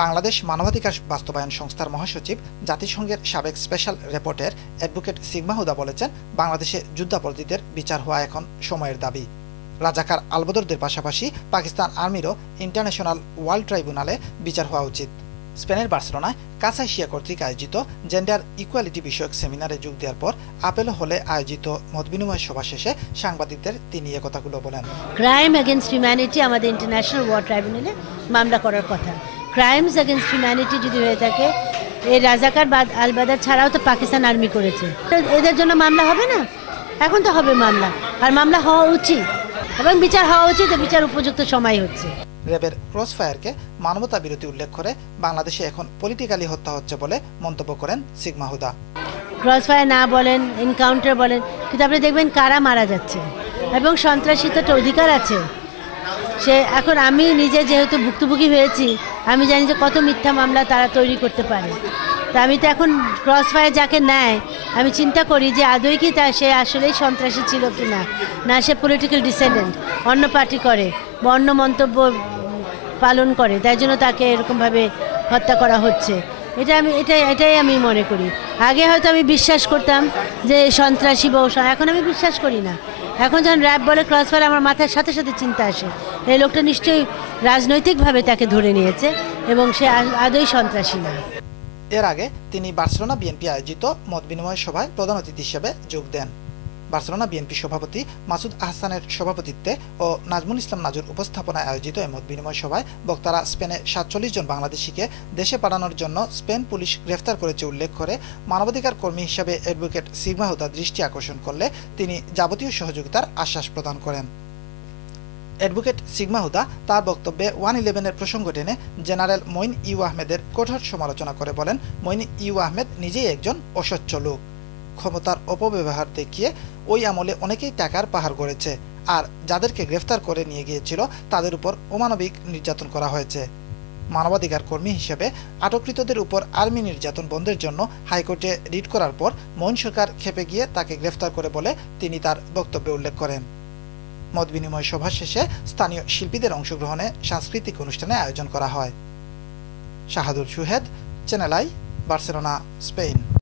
বাংলাদেশ মানবাধিকার বাস্তবায়ন সংস্থার মহাসচিব জাতিসংঘের সাবেক স্পেশাল রিপোর্টার অ্যাডভোকেট সিগমা হুদা বলেছেন, বাংলাদেশে যুদ্ধাপরাধীদের বিচার হওয়া এখন সময়ের দাবি। রাজাকার আলবদরদের পাশাপাশি পাকিস্তান আর্মিরও ইন্টারন্যাশনাল ওয়ার্ল্ড ট্রাইব্যুনালে বিচার হওয়া উচিত। স্পেনের বার্সেলোনায় কাসাইশিয়া কর্তৃক আয়োজিত জেন্ডার ইকুয়ালিটি বিষয়ক সেমিনারে যোগ দেওয়ার পর আপেলো হলে আয়োজিত মতবিনিময় সভা শেষে সাংবাদিকদের তিনি এ কথাগুলো বলেন। ক্রাইম এগেনস্ট হিউম্যানিটি আমাদের ইন্টারন্যাশনাল ওয়ার ট্রাইব্যুনালে মামলা করার কথা। ক্রাইমস এগেনস্ট হিউম্যানিটি যদি হয়ে থাকে, এই রাজাকার আলবাদার ছাড়াও তো পাকিস্তান আর্মি করেছে, এদের জন্য মামলা হবে না? এখন তো হবে মামলা, আর মামলা হওয়া উচিত এবং বিচার হওয়া উচিত, বিচার উপযুক্ত সময় হচ্ছে। র্যাবের ক্রসফায়ারকে মানবতা বিরোধী উল্লেখ করে বাংলাদেশে এখন পলিটিক্যালি হত্যা হচ্ছে বলে মন্তব্য করেন সিগমা হুদা। ক্রসফায়ার না বলেন, এনকাউন্টার বলেন, কিন্তু আপনি দেখবেন কারা মারা যাচ্ছে, এবং সন্ত্রাসী তো একটা অধিকার আছে। সে এখন আমি নিজে যেহেতু ভুক্তভোগী হয়েছি, আমি জানি যে কত মিথ্যা মামলা তারা তৈরি করতে পারে। তা আমি তো এখন ক্রসফায়ার যাকে নেয়, আমি চিন্তা করি যে আদৌ কি সে আসলেই সন্ত্রাসী ছিল কি না সে পলিটিক্যাল ডিসেন্ডেন্ট, অন্য পার্টি করে বা অন্য মন্তব্য পালন করে, তাই জন্য তাকে এরকমভাবে হত্যা করা হচ্ছে। এটাই আমি মনে করি। আগে হয়তো আমি বিশ্বাস করতাম যে সন্ত্রাসী বা এখন আমি বিশ্বাস করি না। এখন যখন র্যাব বলে ক্রসফায়ার, আমার মাথার সাথে সাথে চিন্তা আসে এই লোকটা নিশ্চয়ই রাজনৈতিকভাবে তাকে ধরে নিয়েছে এবং সে আদৌ সন্ত্রাসী না। এর আগে তিনি বার্সেলোনা বিএনপি আয়োজিত মতবিনিময় সভায় প্রধান অতিথি হিসেবে যোগ দেন। বার্সেলোনা বিএনপি সভাপতি মাসুদ আহসানের সভাপতিত্বে ও নাজমুল ইসলাম নাজুর উপস্থাপনায় আয়োজিত এই মতবিনিময় সভায় বক্তারা স্পেনে ৪৭ জন বাংলাদেশিকে দেশে পাঠানোর জন্য স্পেন পুলিশ গ্রেফতার করেছে উল্লেখ করে মানবাধিকার কর্মী হিসেবে অ্যাডভোকেট সিগমা হুদা দৃষ্টি আকর্ষণ করলে তিনি যাবতীয় সহযোগিতার আশ্বাস প্রদান করেন। অ্যাডভোকেট সিগমা হুদা তার বক্তব্যে 111-এর প্রসঙ্গ টেনে জেনারেল মঈন ইউ আহমেদের কঠোর সমালোচনা করে বলেন, মঈন ইউ আহমেদ নিজেই একজন অস্বচ্ছ লোক। ক্ষমতার অপব্যবহার দেখিয়ে ওই আমলে অনেকেই টাকার পাহাড় গড়েছে, আর যাদেরকে গ্রেফতার করে নিয়ে গিয়েছিল তাদের উপর অমানবিক নির্যাতন করা হয়েছে। মানবাধিকার কর্মী হিসেবে আটককৃতদের উপর আর্মি নির্যাতন বন্ধের জন্য হাইকোর্টে রিট করার পর মঈন সরকার খেপে গিয়ে তাকে গ্রেফতার করে বলে তিনি তার বক্তব্যে উল্লেখ করেন। মতবিনিময় সভা শেষে স্থানীয় শিল্পীদের অংশগ্রহণে সাংস্কৃতিক অনুষ্ঠানে আয়োজন করা হয়। Shahadul Suhed, channel I, Barcelona, Spain.